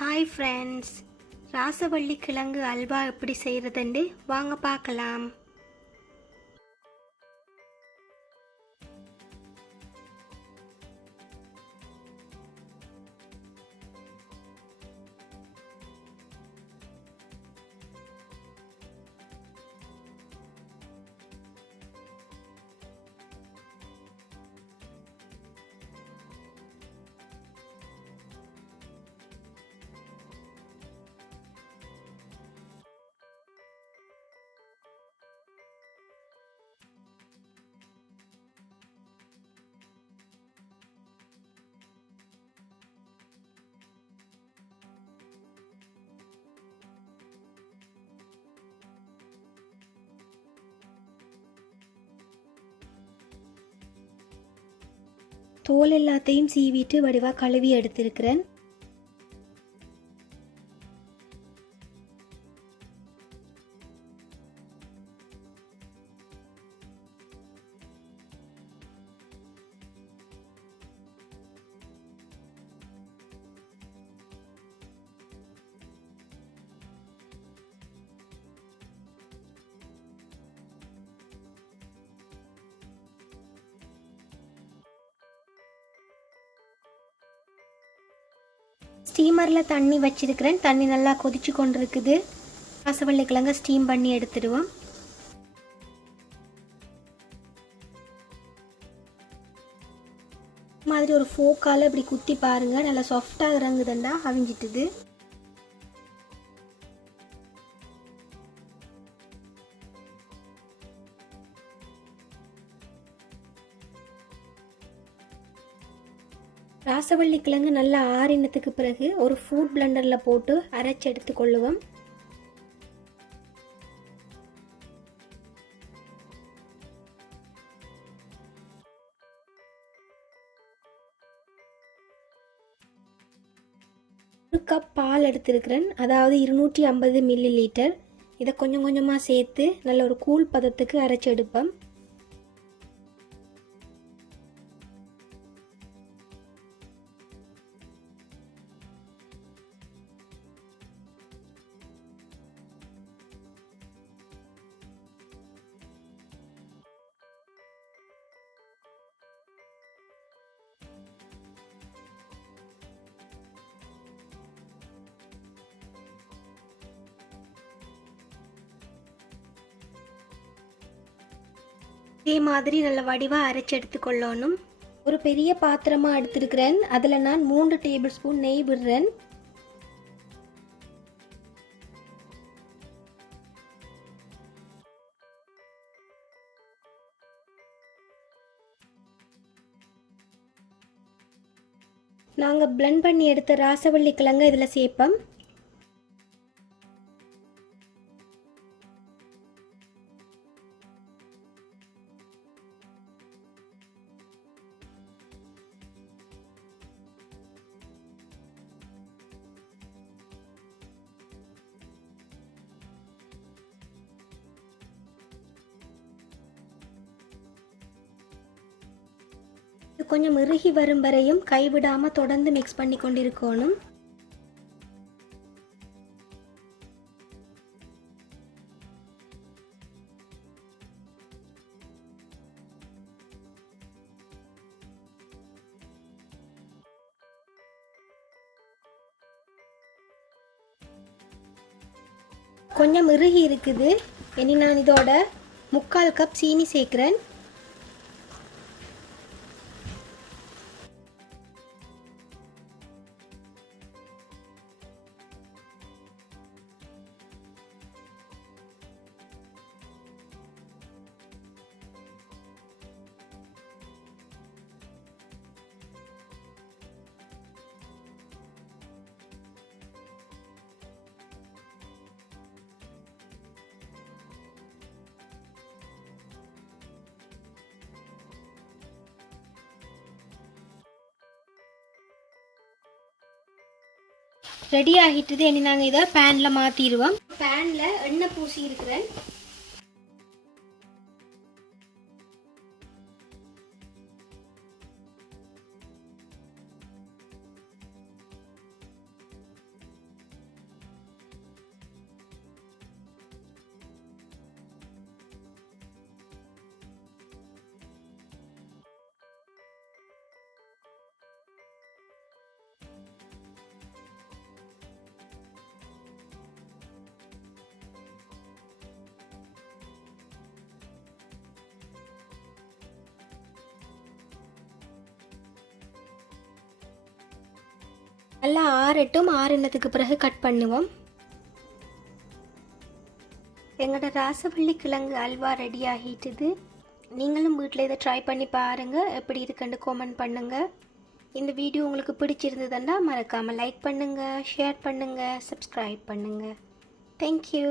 Hi friends, ராசவள்ளி கிழங்கு அல்வா எப்படி செய்கிறதுண்டு வாங்க பார்க்கலாம். தோல் எல்லாத்தையும் சீவிட்டு வடிவாக கழுவி எடுத்திருக்கிறேன். ஸ்டீமரில் தண்ணி வச்சிருக்கிறேன். தண்ணி நல்லா கொதிச்சு கொண்டிருக்குது. ராசவள்ளி கிழங்க ஸ்டீம் பண்ணி எடுத்துடுவோம். மாதிரி ஒரு ஃபோக்கால் இப்படி குத்தி பாருங்கள், நல்லா சாஃப்டாக இறங்குதுண்டா அவிஞ்சிட்டுது. ராசவள்ளி கிழங்கு நல்லா ஆறினத்துக்கு பிறகு ஒரு ஃபுட் பிளெண்டரில் போட்டு அரைச்சி எடுத்துக்கொள்ளுவோம். ஒரு கப் பால் எடுத்திருக்கிறேன், அதாவது 250 மில்லி லிட்டர். இதை கொஞ்சம் கொஞ்சமாக சேர்த்து நல்ல ஒரு கூழ் பதத்துக்கு அரைச்சி எடுப்போம். இதே மாதிரி நல்ல வடிவாக அரைச்சி எடுத்துக்கொள்ளணும். ஒரு பெரிய பாத்திரமாக எடுத்துருக்கிறேன். அதில் நான் 3 டேபிள் ஸ்பூன் நெய் விடுறேன். நாங்கள் பிளெண்ட் பண்ணி எடுத்த ராசவள்ளி கிழங்கு இதில் சேர்ப்போம். கொஞ்சம் இறுகி வரும் வரையும் கைவிடாமல் தொடர்ந்து மிக்ஸ் பண்ணி கொண்டிருக்கணும். கொஞ்சம் இறுகி இருக்குது. இனி நான் இதோட 3/4 கப் சீனி சேர்க்குறேன். ரெடி ஆகிட்டுது. இனி நாங்கள் இதை பேனில் மாற்றிடுவோம். பேனில் எண்ணெய் பூசி இருக்கிறேன். நல்லா ஆறட்டும். ஆறுனதுக்கு பிறகு கட் பண்ணுவோம். எங்களோட ராசவள்ளி கிழங்கு அல்வா ரெடி ஆகிட்டுது. நீங்களும் வீட்டில் இதை ட்ரை பண்ணி பாருங்கள். எப்படி இருக்குன்னு கமெண்ட் பண்ணுங்கள். இந்த வீடியோ உங்களுக்கு பிடிச்சிருந்ததுன்னா மறக்காமல் லைக் பண்ணுங்கள், ஷேர் பண்ணுங்கள், சப்ஸ்கிரைப் பண்ணுங்கள். தேங்க்யூ.